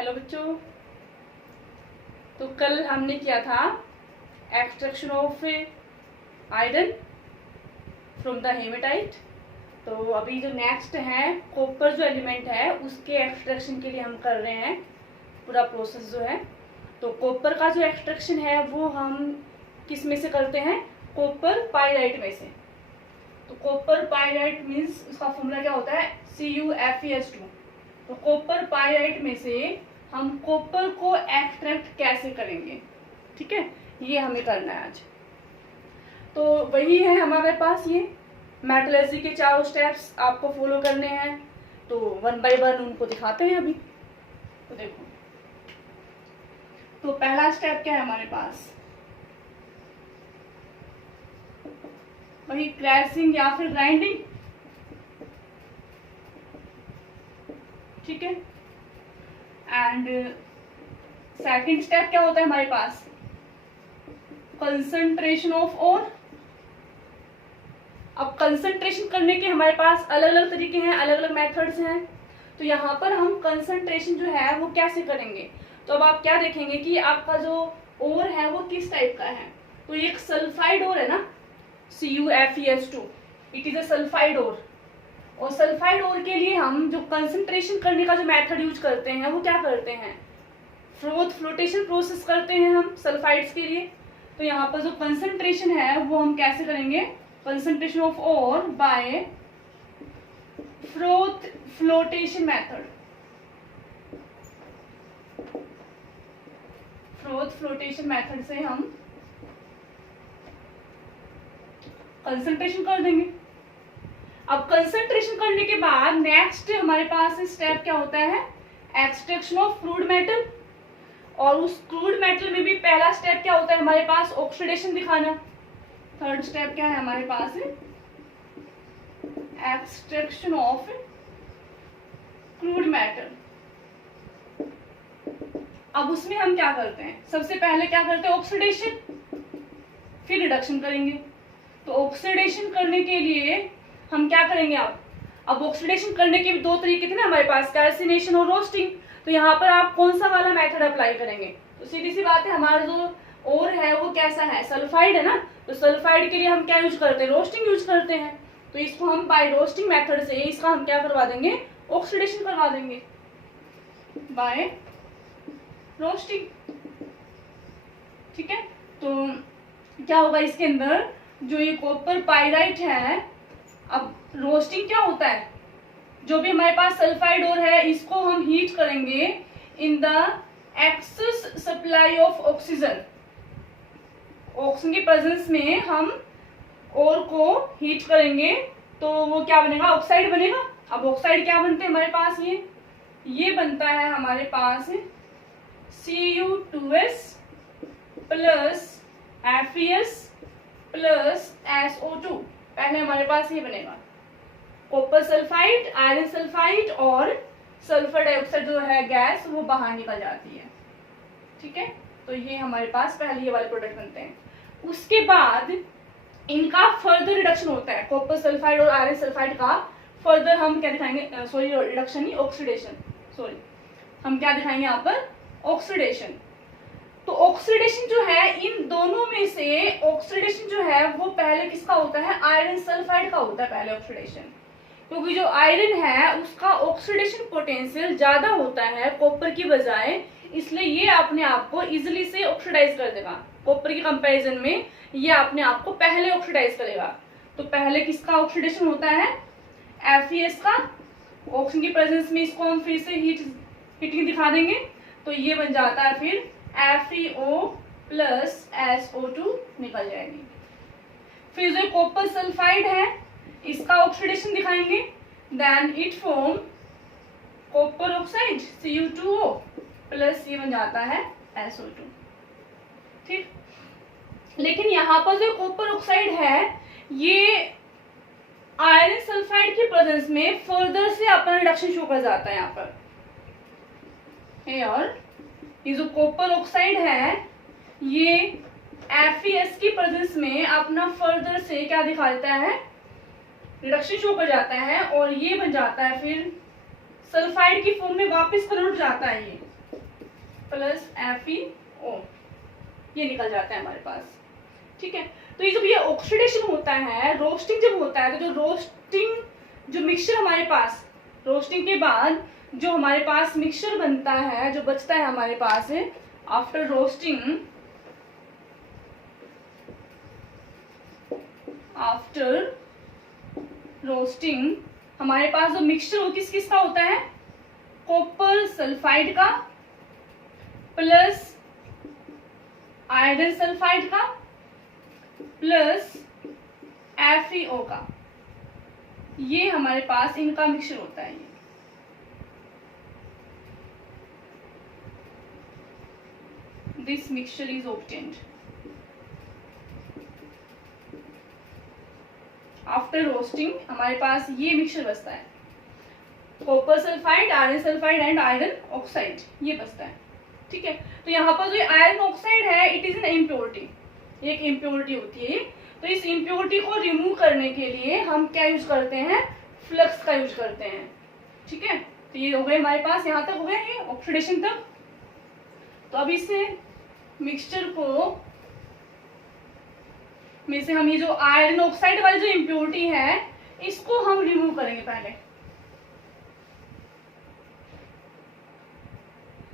Hello बच्चों। तो कल हमने किया था extraction of iron from the hematite. तो अभी जो नेक्स्ट है कॉपर जो एलिमेंट है उसके एक्सट्रैक्शन के लिए हम कर रहे हैं पूरा प्रोसेस जो है। तो कॉपर का जो एक्सट्रैक्शन है वो हम किस में से करते हैं? कॉपर पाइराइट में से। तो कॉपर पाइराइट मीन्स उसका फॉर्मूला क्या होता है? CuFeS2। तो कॉपर पाइराइट में से हम कॉपर को एक्सट्रैक्ट कैसे करेंगे, ठीक है, ये हमें करना है आज। तो वही है हमारे पास, ये मेटलर्जी के 4 स्टेप्स आपको फॉलो करने हैं। तो 1 बाय 1 उनको दिखाते हैं अभी। तो देखो, तो पहला स्टेप क्या है हमारे पास? वही क्रैशिंग या फिर ग्राइंडिंग, ठीक है। एंड सेकंड स्टेप क्या होता है हमारे पास? कंसंट्रेशन ऑफ ओर। अब कंसंट्रेशन करने के हमारे पास अलग अलग तरीके हैं, अलग अलग मेथड्स हैं। तो यहाँ पर हम कंसंट्रेशन जो है वो कैसे करेंगे? तो अब आप क्या देखेंगे कि आपका जो ओर है वो किस टाइप का है। तो एक सल्फाइड ओर है ना, CuFeS2, it is a sulphide ore. और सल्फाइड ओर के लिए हम जो कंसंट्रेशन करने का जो मेथड यूज करते हैं वो क्या करते हैं? फ्लोटेशन प्रोसेस करते हैं हम सल्फाइड्स के लिए। तो यहाँ पर जो कंसंट्रेशन है वो हम कैसे करेंगे? Concentration of ore by flotation method. Flotation method से हम कंसंट्रेशन कर देंगे। अब कंसंट्रेशन करने के बाद नेक्स्ट हमारे पास स्टेप क्या होता है? Extraction of crude metal. और उस क्रूड मेटल में भी पहला स्टेप क्या होता है हमारे पास? ऑक्सीडेशन दिखाना। थर्ड स्टेप क्या है हमारे पास? Extraction of crude metal. अब उसमें हम क्या करते हैं? सबसे पहले क्या करते हैं? ऑक्सीडेशन, फिर रिडक्शन करेंगे। तो ऑक्सीडेशन करने के लिए हम क्या करेंगे? अब ऑक्सीडेशन करने के भी 2 तरीके थे ना हमारे पास, कैल्सिनेशन और रोस्टिंग। तो यहाँ पर आप कौन सा वाला मेथड अप्लाई करेंगे? तो सीधी सी बात है, हमारा जो ओर है वो कैसा है? सल्फाइड है ना। तो सल्फाइड के लिए हम क्या यूज करते हैं? रोस्टिंग यूज करते हैं। तो इसको हम बाय रोस्टिंग मेथड से इसका हम क्या करवा देंगे? ऑक्सीडेशन करवा देंगे बाय रोस्टिंग, ठीक है। तो क्या होगा इसके अंदर? जो ये कॉपर पाइराइट है, अब रोस्टिंग क्या होता है? जो भी हमारे पास सल्फाइड ओर है इसको हम हीट करेंगे in the excess supply of oxygen. Oxygen की प्रेजेंस में हम ओर को हीट करेंगे तो वो क्या बनेगा? ऑक्साइड बनेगा। अब ऑक्साइड क्या बनते हैं हमारे पास? ये बनता है हमारे पास Cu2s plus Fe plus SO2। पहले हमारे पास ये बनेगा कॉपर सल्फाइड, आयरन सल्फाइड और सल्फर डाइऑक्साइड जो है गैस वो बाहर निकल जाती है, ठीक है। तो ये हमारे पास पहले ये वाले प्रोडक्ट बनते हैं। उसके बाद इनका फर्दर रिडक्शन होता है, कॉपर सल्फाइड और आयरन सल्फाइड का फर्दर हम क्या दिखाएंगे? सॉरी, रिडक्शन नहीं, ऑक्सीडेशन। सॉरी, हम क्या दिखाएंगे यहाँ पर? ऑक्सीडेशन। तो ऑक्सीडेशन जो है इन दोनों में से ऑक्सीडेशन जो है वो पहले किसका होता है? आयरन सल्फाइड का होता है पहले ऑक्सीडेशन। क्योंकि जो आयरन है उसका ऑक्सीडेशन पोटेंशियल ज्यादा होता है कॉपर की बजाय, इसलिए ये अपने आप को इजिली से ऑक्सीडाइज कर देगा। कॉपर के कंपैरिजन में ये अपने आप को पहले ऑक्सीडाइज करेगा। तो पहले किसका ऑक्सीडेशन होता है? Fe का। ऑक्सीजन की प्रेजेंस में इसको हम फिर से हीटिंग दिखा देंगे तो ये बन जाता है फिर FeO प्लस SO2 निकल जाएगी। फिर जो कॉपर सल्फाइड है इसका ऑक्सीडेशन दिखाएंगे, then it form copper oxide Cu2O plus ये बन जाता है SO2, ठीक। लेकिन यहाँ पर जो कॉपर ऑक्साइड है ये आयरन सल्फाइड की प्रेजेंस में फर्दर से अपना रिडक्शन शो कर जाता है यहाँ पर। और ये जो कॉपर ऑक्साइड है ये Fe की प्रेजेंस में अपना फर्दर से क्या दिखा देता है? रिडक्शन शो कर जाता है और ये बन जाता है फिर सल्फाइड की फॉर्म में वापस कन्वर्ट जाता है ये। प्लस FeO, ये निकल जाता है हमारे पास। ठीक है, तो ये जब ये ऑक्सीडेशन होता है, रोस्टिंग जब होता है, तो जो रोस्टिंग जो मिक्सचर हमारे पास रोस्टिंग के बाद जो हमारे पास मिक्सचर बनता है, जो बचता है हमारे पास आफ्टर रोस्टिंग, हमारे पास जो मिक्सचर वो किस किस का होता है, कॉपर सल्फाइड का प्लस आयरन सल्फाइड का प्लस FeO का, ये हमारे पास इनका मिक्सचर होता है। This mixture is obtained after roasting. हमारे पास ये मिक्सचर बचता है, copper sulphide, iron sulphide and iron oxide, ये बचता है। ठीक है, तो यहाँ पर जो आयरन ऑक्साइड है, इट इज एन इम्प्योरिटी, एक इम्प्योरिटी होती है। तो इस इम्प्योरिटी को रिमूव करने के लिए हम क्या यूज करते हैं, फ्लक्स का यूज करते हैं। ठीक है, तो ये हो गए हमारे पास, यहाँ तक हो गए ये ऑक्सीडेशन तक। तो अब इस मिक्सचर को में से हम ये जो आयरन ऑक्साइड वाली जो इम्प्योरिटी है, इसको हम रिमूव करेंगे। पहले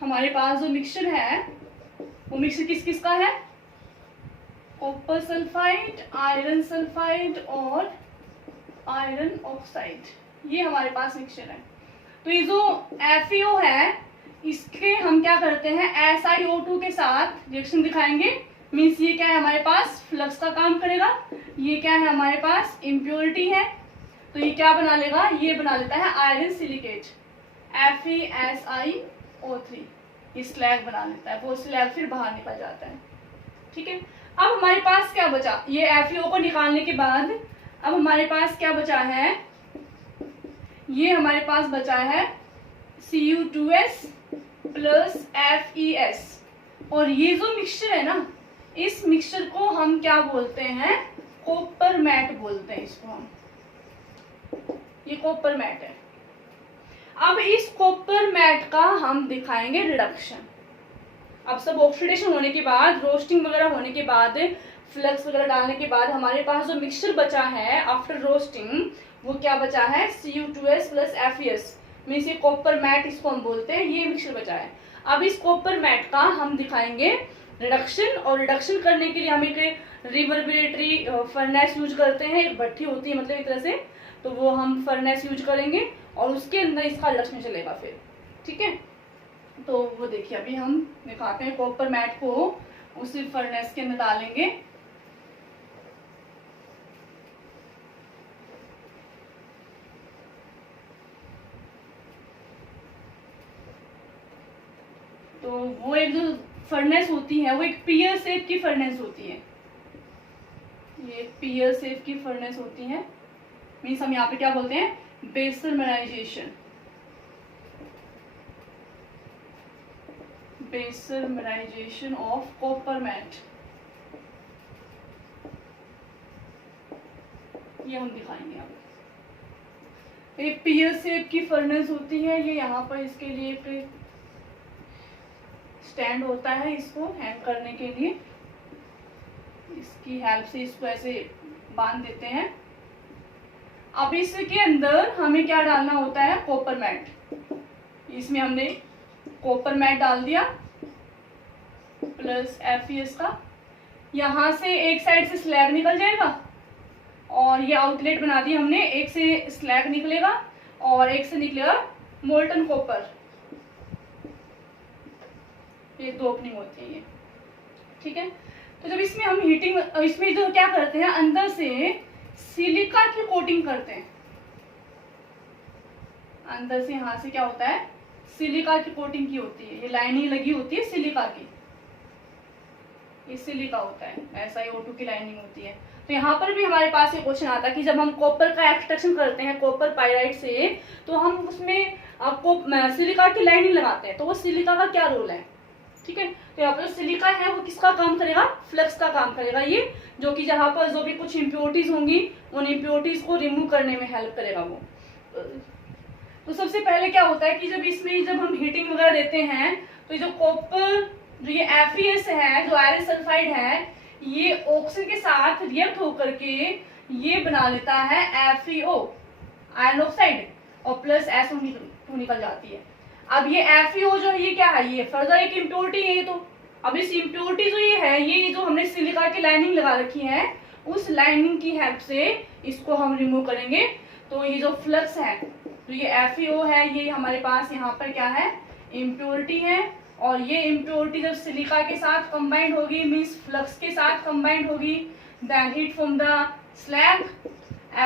हमारे पास जो मिक्सचर है, वो मिक्सचर किस किस का है, कॉपर सल्फाइड, आयरन सल्फाइड और आयरन ऑक्साइड, ये हमारे पास मिक्सचर है। तो ये जो FeO है, इसके हम क्या करते हैं, SiO2 के साथ रिएक्शन दिखाएंगे। मीन्स ये क्या है, हमारे पास फ्लक्स का काम करेगा। ये क्या है, हमारे पास इम्प्योरिटी है, तो ये क्या बना लेगा, ये बना लेता है आयरन सिलिकेट, FeSiO3, ये स्लैग बना लेता है। वो स्लैग फिर बाहर निकल जाता है। ठीक है, अब हमारे पास क्या बचा, ये FeO को निकालने के बाद अब हमारे पास क्या बचा है, ये हमारे पास बचा है Cu2S प्लस FeS। और ये जो मिक्सचर है ना, इस मिक्सचर को हम क्या बोलते हैं, कॉपर मैट बोलते हैं इसको हम, ये कॉपर मैट है। अब इस कॉपर मैट का हम दिखाएंगे रिडक्शन। अब सब ऑक्सीडेशन होने के बाद, रोस्टिंग वगैरह होने के बाद, फ्लक्स वगैरह डालने के बाद हमारे पास जो मिक्सचर बचा है आफ्टर रोस्टिंग, वो क्या बचा है, Cu2S प्लस FeS, मीन्स ये कॉपर मैट इसको हम बोलते हैं, ये मिक्सचर बचा है। अब इस कॉपर मैट का हम दिखाएंगे रिडक्शन, और रिडक्शन करने के लिए हम एक रिवर्बरेटरी फर्नेस यूज करते हैं, एक भट्ठी होती है मतलब एक तरह से, तो वो हम फर्नेस यूज करेंगे और उसके अंदर इसका रिडक्शन चलेगा फिर। ठीक है, तो वो देखिए अभी हम दिखाते हैं, कॉपर मैट को उसी फर्नेस के अंदर डालेंगे। तो वो एक जो फर्नेस होती है, वो एक पियर शेप की फर्नेस होती है, ये पियर शेप की फर्नेस होती है। मीन्स हम यहाँ पे क्या बोलते हैं, बेसरमराइजेशन, बेसरमराइजेशन ऑफ कॉपर मैट, ये हम दिखाएंगे। अब एक पियर शेप की फर्नेस होती है, ये यहाँ पर इसके लिए एक स्टैंड होता है, इसको हैंग करने के लिए इसकी हेल्प से इसको ऐसे बांध देते हैं। अब इसके अंदर हमें क्या डालना होता है, कॉपर मैट। इसमें हमने कॉपर मैट डाल दिया प्लस FeS का, यहाँ से एक साइड से स्लैग निकल जाएगा और ये आउटलेट बना दी हमने, एक से स्लैग निकलेगा और एक से निकलेगा मोल्टन कॉपर, ये दो ओपनिंग होती है ये। ठीक है, तो जब इसमें हम हीटिंग, इसमें जो क्या करते हैं, अंदर से सिलिका की कोटिंग करते हैं, अंदर से यहाँ से क्या होता है, सिलिका की कोटिंग की होती है, ये लाइनिंग लगी होती है सिलिका की, ये सिलिका होता है, SiO2 की लाइनिंग होती है। तो यहाँ पर भी हमारे पास ये क्वेश्चन आता है कि जब हम कॉपर का एक्सट्रैक्शन करते हैं कॉपर पाइराइट से, तो हम उसमें आपको सिलिका की लाइनिंग लगाते हैं, तो वो सिलिका का क्या रोल है। ठीक है, तो यहाँ पर जो सिलिका है वो किसका काम करेगा, फ्लक्स का काम करेगा, ये जो कि जहाँ पर जो भी कुछ इम्प्योरिटीज होंगी उन इम्प्योरिटीज को रिमूव करने में हेल्प करेगा वो। तो सबसे पहले क्या होता है कि जब इसमें जब हम हीटिंग वगैरह देते हैं तो ये जो कॉपर, जो ये FeS है, जो आयरन सल्फाइड है, ये ऑक्सीजन के साथ रिएक्ट होकर के ये बना लेता है FeO आयरन ऑक्साइड, और प्लस SO2 निकल जाती है। अब ये FeO जो है ये क्या है, ये फर्दर एक इम्प्योरिटी है। ये तो अब इस इम्प्योरिटी जो ये है, ये जो हमने सिलिका की लाइनिंग लगा रखी है, उस लाइनिंग की हेल्प से इसको हम रिमूव करेंगे। तो ये जो फ्लक्स है, तो ये FeO है, ये हमारे पास यहाँ पर क्या है, इम्प्योरिटी है। और ये इम्प्योरिटी जब सिलिका के साथ कंबाइंड होगी, मीन्स फ्लक्स के साथ कंबाइंड होगी, then heat from the slag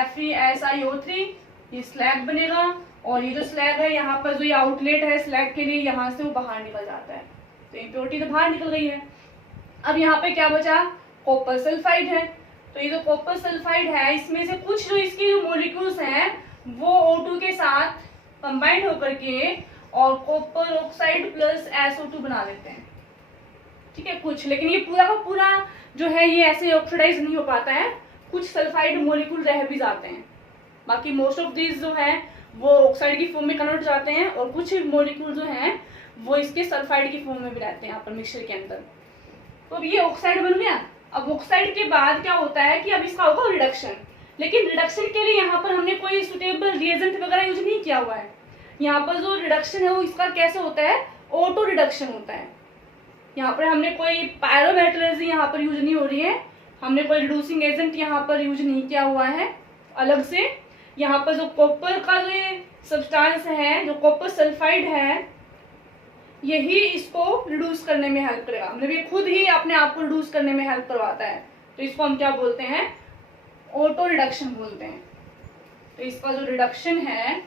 FeSiO3, ये स्लैग बनेगा। और ये जो स्लैग है, यहाँ पर जो ये आउटलेट है स्लैग के लिए, यहाँ से वो बाहर निकल जाता है। तो इम्प्योरिटी तो बाहर निकल गई है। अब यहाँ पे क्या बचा, कॉपर सल्फाइड है। तो ये जो कॉपर सल्फाइड है, इसमें से कुछ जो इसके जो मॉलिक्यूल्स हैं वो O2 के साथ कंबाइंड होकर के और कॉपर ऑक्साइड प्लस SO2 बना देते हैं। ठीक है, कुछ, लेकिन ये पूरा का पूरा जो है ये ऐसे ऑक्सीडाइज नहीं हो पाता है, कुछ सल्फाइड मॉलिक्यूल रह भी जाते हैं। बाकी मोस्ट ऑफ दिस जो है वो ऑक्साइड की फॉर्म में कन्वर्ट हो जाते हैं, और कुछ मॉलिक्यूल जो हैं वो इसके सल्फाइड की फॉर्म में भी रहते हैं यहाँ पर मिक्सचर के अंदर। तो अब ये ऑक्साइड बन गया। अब ऑक्साइड के बाद क्या होता है कि अब इसका होगा रिडक्शन, लेकिन रिडक्शन के लिए यहाँ पर हमने कोई सुटेबल रिएजेंट वगैरह यूज नहीं किया हुआ है। यहाँ पर जो रिडक्शन है वो इसका कैसे होता है, ऑटो रिडक्शन होता है। यहाँ पर हमने कोई पायरोमेटलर्जी यहाँ पर यूज नहीं हो रही है, हमने कोई रिड्यूसिंग एजेंट यहाँ पर यूज नहीं किया हुआ है अलग से। यहाँ पर जो कॉपर का जो ये सब्सटेंस है, जो कॉपर सल्फाइड है, यही इसको रिड्यूस करने में हेल्प करेगा। मतलब ये खुद ही अपने आप को रिड्यूस करने में हेल्प करवाता है। तो इसको हम क्या बोलते हैं, ऑटो रिडक्शन बोलते हैं। तो इसका जो रिडक्शन है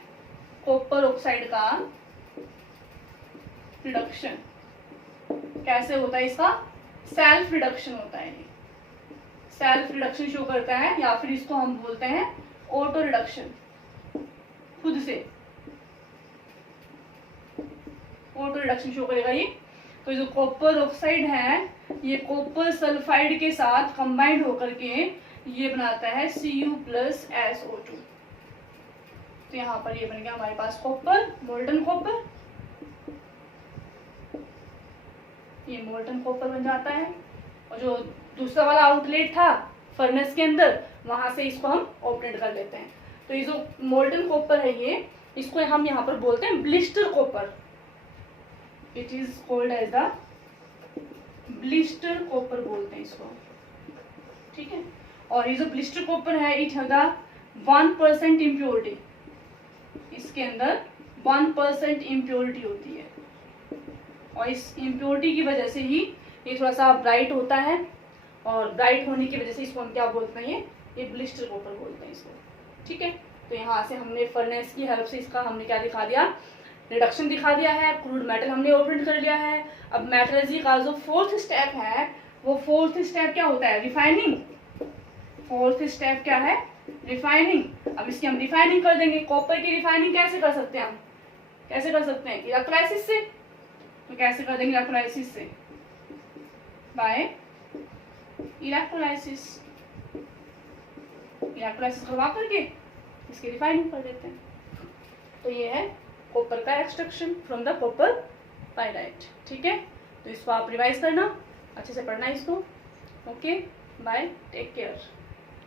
कॉपर ऑक्साइड का, रिडक्शन कैसे होता है, इसका सेल्फ रिडक्शन होता है। ये सेल्फ रिडक्शन शो करता है, या फिर इसको हम बोलते हैं ऑटो रिडक्शन, खुद से ऑटो रिडक्शन शो करेगा ये। तो जो कॉपर ऑक्साइड है, ये कॉपर सल्फाइड के साथ कंबाइंड होकर के ये बनाता है Cu प्लस SO2। तो यहाँ पर ये बन गया हमारे पास कॉपर, मोल्टन कॉपर, ये मोल्टन कॉपर बन जाता है। और जो दूसरा वाला आउटलेट था फर्नेस के अंदर, वहां से इसको हम ऑपरेट कर लेते हैं। तो ये जो मोल्टन कॉपर है, ये इसको हम यहाँ पर बोलते हैं blister copper. It is called as the blister copper बोलते हैं इसको। ठीक है, और ये जो ब्लिस्टर कॉपर है, इट हैव द 1% इम्प्योरिटी, इसके अंदर 1% इम्प्योरिटी होती है, और इस इम्प्योरिटी की वजह से ही ये थोड़ा सा ब्राइट होता है, और ब्राइट होने की वजह से इसको हम क्या बोलते हैं, ये ब्लिस्टर कॉपर बोलते हैं इसको। ठीक है, तो यहाँ से हमने फर्नेस की हेल्प से इसका हमने क्या दिखा दिया, रिडक्शन दिखा दिया है, क्रूड मेटल हमने ऑपरेट कर लिया है। अब मेटलर्जी का जो फोर्थ स्टेप है, वो फोर्थ स्टेप क्या होता है, रिफाइनिंग। फोर्थ स्टेप क्या है, रिफाइनिंग। अब इसकी हम रिफाइनिंग कर देंगे। कॉपर की रिफाइनिंग कैसे कर सकते हैं हम, कैसे कर सकते हैं, इलेक्ट्रोलाइसिस से। तो कैसे कर देंगे इलेक्ट्रोलाइसिस से, बाय इलेक्ट्रोलाइसिस। इलेक्ट्रोलाइसिस करवा करके इसकी रिफाइनिंग कर देते हैं। तो ये है कॉपर का extraction from the copper pyrite. ठीक है, तो इसको आप रिवाइज करना, अच्छे से पढ़ना इसको। Okay, bye, take care.